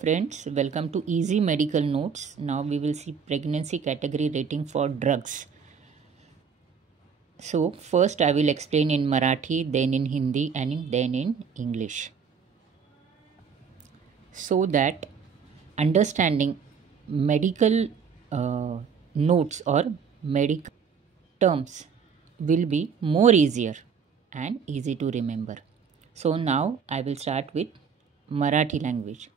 Friends, welcome to Easy Medical Notes. Now we will see pregnancy category rating for drugs. So first I will explain in Marathi, then in Hindi and then in English. So that understanding medical notes or medical terms will be more easier and easy to remember. So now I will start with Marathi language.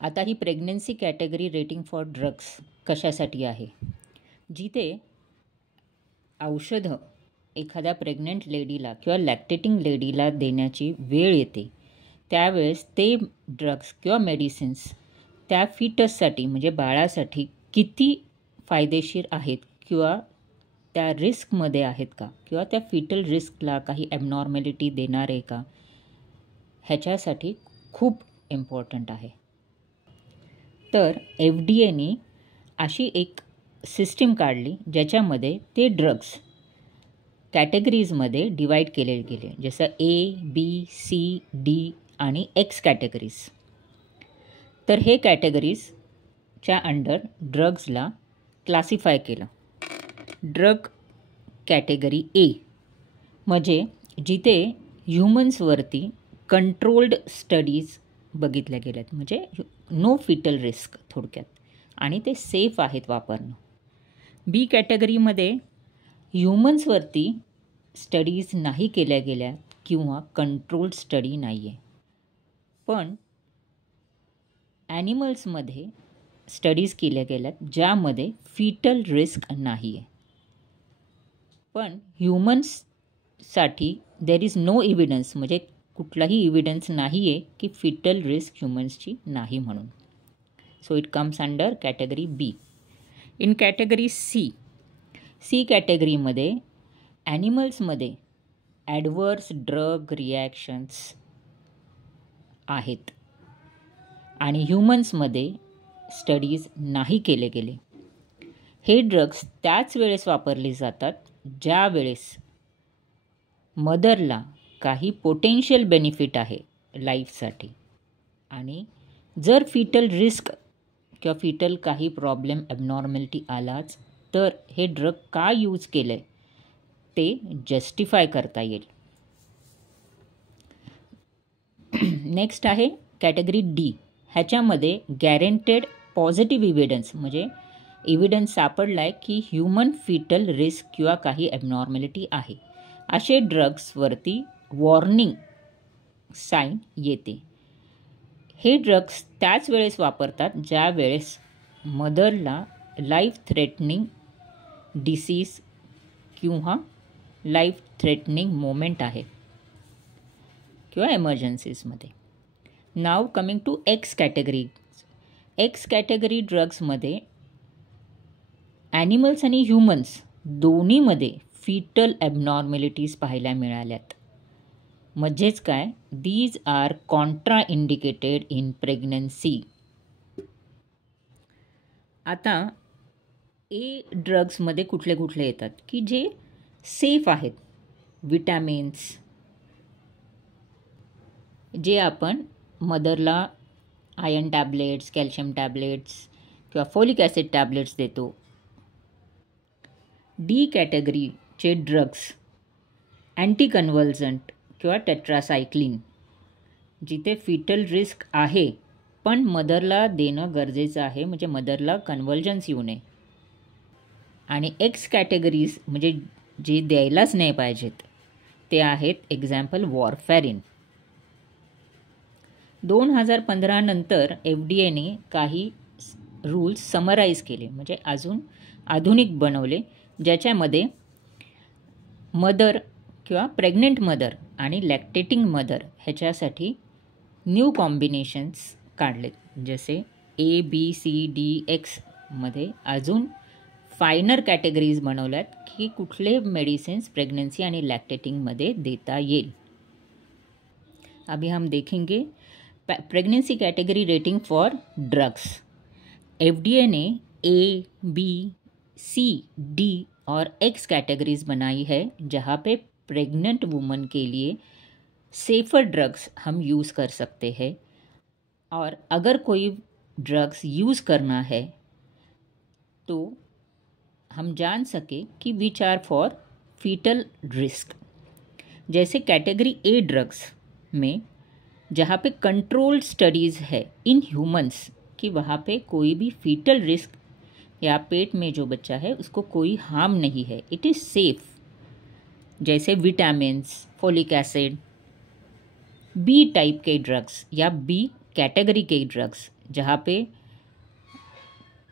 आता ही pregnancy category rating for drugs कशासाठी आहे? जिथे औषधं एखाद्या pregnant लेडीला किंवा लॅक्टेटिंग लेडीला देण्याची वेळ येते त्यावेळेस ते ड्रग्स किंवा मेडिसिन्स त्या फिटससाठी म्हणजे बाळासाठी किती फायदेशीर आहेत किंवा त्या रिस्कमध्ये आहेत का किंवा त्या फिटल रिस्कला काही ॲबनॉर्मॅलिटी देणार आहे का ह्याच्यासाठी खूप इम्पॉर्टंट आहे. तर FDA अशी एक सिस्टीम काढली ज्याच्यामध्ये ते ड्रग्स कॅटेगरीजमध्ये डिवाईड केले गेले, जसं A, B, C, D आणि X कॅटेगरीज. तर हे कॅटेगरीजच्या अंडर ड्रग्सला क्लासिफाय केलं. ड्रग कॅटेगरी A म्हणजे जिथे ह्युमन्सवरती कंट्रोल्ड स्टडीज बघितल्या गेल्यात, म्हणजे नो फिटल रिस्क थोडक्यात, आणि ते सेफ आहेत वापरणं. बी कॅटेगरीमध्ये ह्युमन्सवरती स्टडीज नाही केल्या गेल्या किंवा कंट्रोल्ड स्टडी नाही आहे, पण ॲनिमल्समध्ये स्टडीज केल्या गेल्यात ज्यामध्ये फिटल रिस्क नाही आहे. पण ह्युमन्ससाठी देर इज नो एव्हिडन्स, म्हणजे कुठलाही एव्हिडन्स नाही आहे की फिटल रिस्क ह्युमन्सची नाही म्हणून. So it comes under category B. In category C कॅटेगरीमध्ये ॲनिमल्समध्ये ॲडवर्स ड्रग रिॲक्शन्स आहेत आणि ह्युमन्समध्ये स्टडीज नाही केले गेले. हे ड्रग्स त्याच वेळेस वापरले जातात ज्या वेळेस मदरला काही पोटेन्शियल बेनिफिट आहे लाईफसाठी, आणि जर फिटल रिस्क किंवा फिटल काही प्रॉब्लेम ॲबनॉर्मॅलिटी आलाच तर हे ड्रग का यूज केलं आहे ते जस्टिफाय करता येईल. नेक्स्ट आहे कॅटेगरी डी. ह्याच्यामध्ये गॅरंटेड पॉझिटिव्ह इव्हिडन्स, म्हणजे एव्हिडन्स सापडला आहे की ह्युमन फिटल रिस्क किंवा काही ॲबनॉर्मॅलिटी आहे, असे ड्रग्सवरती वॉर्निंग साईन येते. हे ड्रग्स त्याच वेळेस वापरतात ज्या वेळेस मदरला लाईफ थ्रेटनिंग डिसीज किंवा लाईफ थ्रेटनिंग मोमेंट आहे किंवा एमर्जन्सीजमध्ये. नाव coming to X category. X category ड्रग्समध्ये ॲनिमल्स आणि ह्युमन्स दोन्हीमध्ये फिटल ॲबनॉर्मॅलिटीज पाहायला मिळाल्यात. म्हणजेच काय, these are contraindicated in pregnancy. आता ए ड्रग्समध्ये कुठले कुठले येतात की जे सेफ आहेत. विटॅमिन्स जे आपण मदरला आयर्न टॅब्लेट्स, कॅल्शियम टॅब्लेट्स किंवा फोलिक ॲसिड टॅब्लेट्स देतो. डी कॅटेगरीचे ड्रग्स अँटी कन्व्हल्जंट किंवा टेट्रासायक्लिन, जिथे फिटल रिस्क आहे पण मदरला देणं गरजेचं आहे, म्हणजे मदरला कन्व्हल्जन्स येऊ नये. आणि एक्स कॅटेगरीज म्हणजे जे द्यायलाच नाही पाहिजेत ते आहेत एक्झाम्पल वॉरफॅरिन. 2015 नंतर FDA काही रूल्स समराईज केले, म्हणजे अजून आधुनिक बनवले, ज्याच्यामध्ये मदर किंवा प्रेग्नंट मदर आणि लॅक्टेटिंग मदर ह्याच्यासाठी न्यू कॉम्बिनेशन्स काढलेत. जसे ABCDX मध्ये अजून फायनर कॅटेगरीज बनवल्यात की कुठले मेडिसिन्स प्रेग्नन्सी आणि लॅक्टेटिंगमध्ये देता येईल. अभी हम देखेंगे pregnancy category rating for drugs. FDA ने A, B, C, D और X कैटेगरीज बनाई है जहाँ पे प्रेग्नेंट वुमन के लिए सेफर ड्रग्स हम यूज़ कर सकते हैं और अगर कोई ड्रग्स यूज़ करना है तो हम जान सके कि which are for fetal risk. जैसे कैटेगरी ए ड्रग्स में जहाँ पे कंट्रोल्ड स्टडीज़ है इन ह्यूमंस कि वहाँ पे कोई भी फीटल रिस्क या पेट में जो बच्चा है उसको कोई हार्म नहीं है, इट इज़ सेफ। जैसे विटामिन्स, फोलिक एसिड, बी टाइप के ड्रग्स या बी कैटेगरी के ड्रग्स जहाँ पे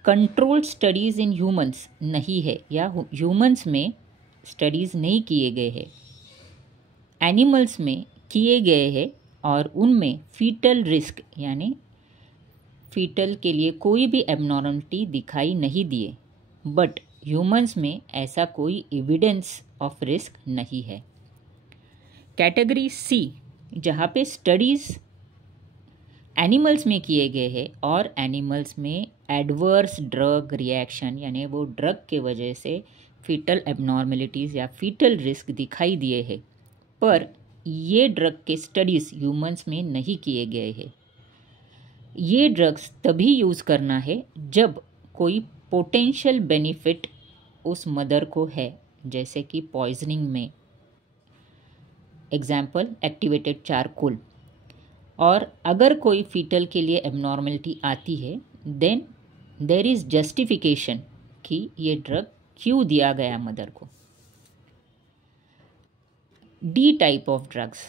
कंट्रोल्ड स्टडीज़ इन ह्यूमंस नहीं है या ह्यूमंस में स्टडीज़ नहीं किए गए हैं, एनिमल्स में किए गए हैं और उनमें फीटल रिस्क यानी फीटल के लिए कोई भी एबनॉर्मलिटी दिखाई नहीं दिए, बट ह्यूमंस में ऐसा कोई एविडेंस ऑफ रिस्क नहीं है। कैटेगरी सी जहाँ पे स्टडीज़ एनिमल्स में किए गए हैं और एनिमल्स में एडवर्स ड्रग रिएक्शन यानी वो ड्रग के वजह से फीटल एबनॉर्मलिटीज़ या फीटल रिस्क दिखाई दिए हैं, पर ये ड्रग के स्टडीज़ ह्यूमंस में नहीं किए गए हैं। ये ड्रग्स तभी यूज़ करना है जब कोई पोटेंशियल बेनिफिट उस मदर को है, जैसे कि पॉइजनिंग में, एग्जाम्पल एक्टिवेटेड चारकोल। और अगर कोई फीटल के लिए एबनॉर्मलिटी आती है देन देयर इज़ जस्टिफिकेशन कि ये ड्रग क्यों दिया गया मदर को। डी टाइप ऑफ ड्रग्स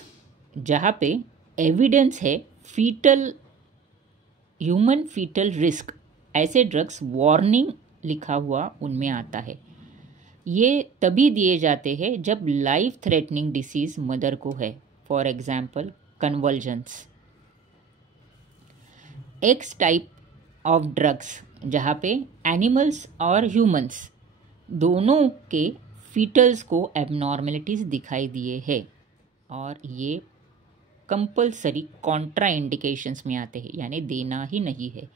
जहाँ पे एविडेंस है फीटल ह्यूमन फीटल रिस्क, ऐसे ड्रग्स वार्निंग लिखा हुआ उनमें आता है। ये तभी दिए जाते हैं जब लाइफ थ्रेटनिंग डिसीज़ मदर को है, for example convulsions. X type of drugs जहाँ पे एनिमल्स और ह्यूमंस दोनों के फीटल्स को एबनॉर्मलिटीज़ दिखाई दिए हैं और ये कंपल्सरी कॉन्ट्रा इंडिकेशंस में आते हैं यानी देना ही नहीं है,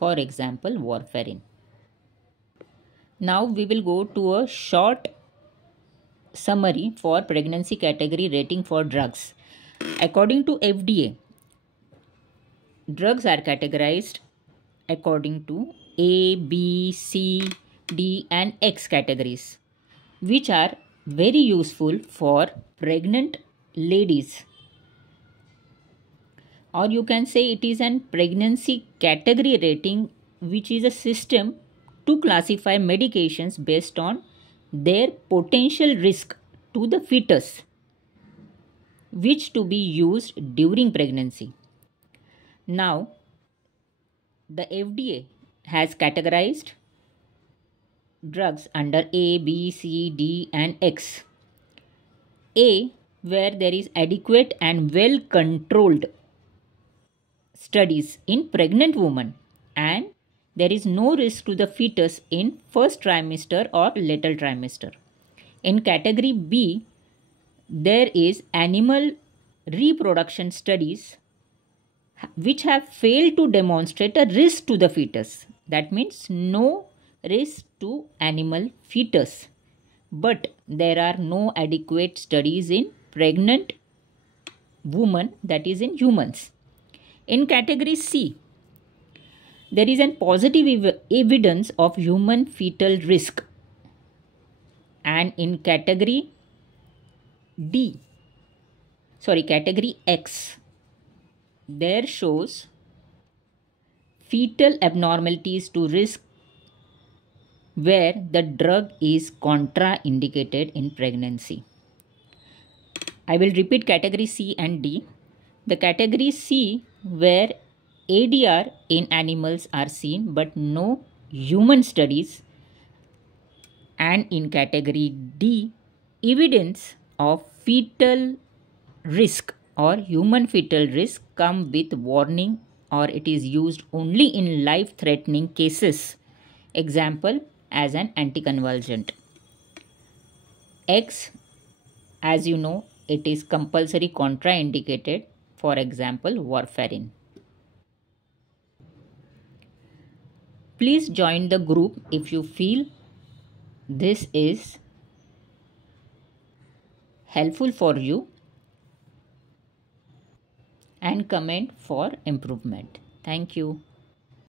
for example warfarin. Now we will go to a short summary for pregnancy category rating for drugs. According to FDA, drugs are categorized according to A, B, C, D and X categories, which are very useful for pregnant ladies. Or you can say it is an pregnancy category rating, which is a system to classify medications based on their potential risk to the fetus, which to be used during pregnancy. Now, the FDA has categorized drugs under A, B, C, D and X. A, where there is adequate and well controlled studies in pregnant women and there is no risk to the fetus in first trimester or later trimester. In category B, there is animal reproduction studies which have failed to demonstrate a risk to the fetus. That means no risk to animal fetus. But there are no adequate studies in pregnant women, that is in humans. In category C, there is a positive evidence of human fetal risk. And in category category X, there shows fetal abnormalities to risk where the drug is contraindicated in pregnancy. I will repeat category C and D. The category C, where ADR in animals are seen but no human studies, and in category D, evidence of fetal risk or human fetal risk come with warning or it is used only in life-threatening cases. Example, as an anticonvulsant. X, as you know, it is compulsory contraindicated, for example, warfarin. Please join the group if you feel this is helpful for you and comment for improvement. Thank you.